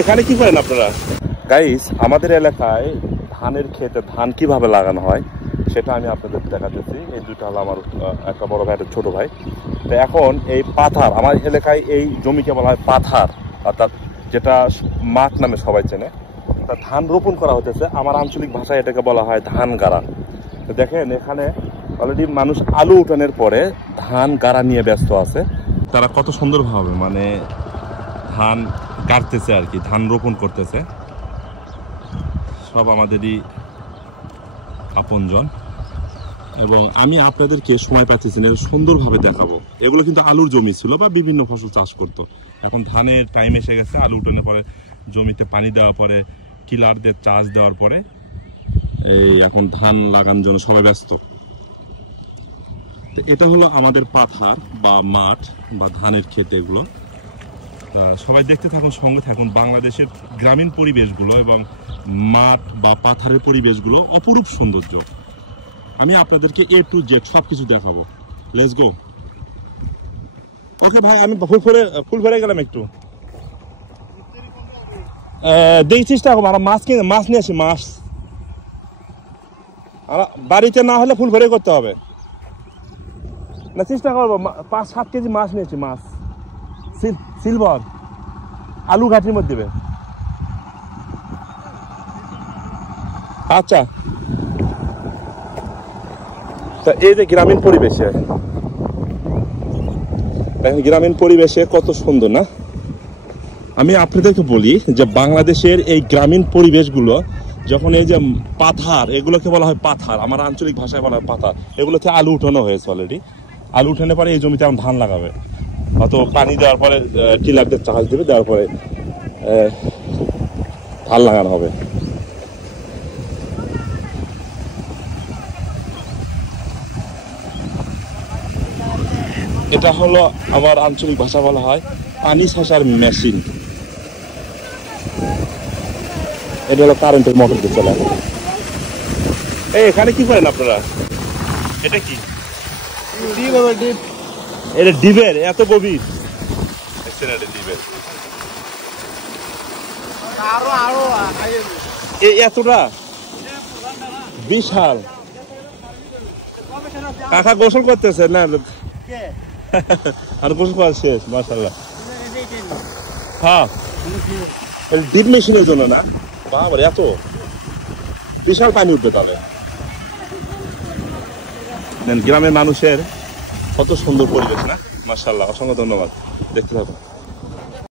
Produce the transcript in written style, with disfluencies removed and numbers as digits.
এখানে কি করেন আপনারা? গাইস, আমাদের এলাকায় ধানের ক্ষেতে ধান কিভাবে লাগানো হয় সেটা আমি আপনাদের দেখাতেছি। এই দুইটা হলো আমার একটা বড় ভাই, একটা ছোট ভাই। তো এখন এই পাথার, আমার এলাকায় এই জমিকে বলা হয় পাথার, অর্থাৎ যেটা মাঠ নামে সবাই চেনে। তা ধান রোপণ করা হতেছে, আমার আঞ্চলিক ভাষায় এটাকে বলা হয় ধান গাড়া। তো দেখেন এখানে অলরেডি মানুষ আলু উঠানোর পরে ধান গাড়া নিয়ে ব্যস্ত আছে। তারা কত সুন্দরভাবে মানে ধান কাটতেছে আর কি, ধান রোপণ করতেছে। সব আমাদেরই আপনজন, এবং আমি আপনাদেরকে সময় পাচ্ছি না সুন্দরভাবে দেখাবো। এগুলো কিন্তু আলুর জমি ছিল বা বিভিন্ন ফসল চাষ করতো। এখন ধানের টাইম এসে গেছে, আলু উঠানোর পরে জমিতে পানি দেওয়ার পরে কিলারদের চাষ দেওয়ার পরে এই এখন ধান লাগানোর জন্য সবাই ব্যস্ত। তো এটা হলো আমাদের পাথার বা মাঠ বা ধানের ক্ষেত। এগুলো সবাই দেখতে থাকুন, সঙ্গে থাকুন। বাংলাদেশের গ্রামীণ পরিবেশগুলো এবং মাঠ বা পাথারের পরিবেশগুলো অপরূপ সৌন্দর্য। আমি আপনাদেরকে A to Z সব কিছু দেখাবো। Let's go. ওকে ভাই, আমি ফুল ভরে গেলাম একটু। দেখি চেষ্টা করবো, আমরা মাছ নিয়ে আসি। মাছ বাড়িতে না হলে ফুল ভরে করতে হবে না, চেষ্টা করবো। 5-7 কেজি মাছ নিয়েছি। মাছ সিলভার আলু ঘাটির মধ্যে দেবে। আচ্ছা, তা এই যে গ্রামীণ পরিবেশে দেখেন, গ্রামীণ পরিবেশে কত সুন্দর না? আমি আপনাদেরকে বলি যে বাংলাদেশের এই গ্রামীণ পরিবেশগুলো যখন এই যে পাথার, এগুলোকে বলা হয় পাথার, আমার আঞ্চলিক ভাষায় বলা হয় পাথার। এগুলোতে আলু উঠানো হয়েছে অলরেডি। আলু উঠানোর পরে এই জমিতে এখন ধান লাগাবে, হয়তো পানি দেওয়ার পরে টিলারদের চাষ দেবে, দেওয়ার পরে ধান লাগানো হবে। এটা হলো আমার আঞ্চলিক ভাষা বলা হয় পানি ছাসার মেশিন। এটা হলো কারেন্টের মোটর দিয়ে চলে। এখানে কি করেন আপনারা? এটা কি? এটা ডিবের এত গভীর? ডিবের এতটা বিশাল। কাকা গোসল করতেছে না? আর গোসল করা শেষ, মাশাআল্লাহ। হ্যাঁ, ডিপ মেশিনের জন্য না? বাবা, এত বিশাল পানি উঠবে তাহলে। গ্রামের মানুষের কত সুন্দর পরিবেশ না? মাশাআল্লাহ, অসংখ্য ধন্যবাদ। দেখতে থাকুন।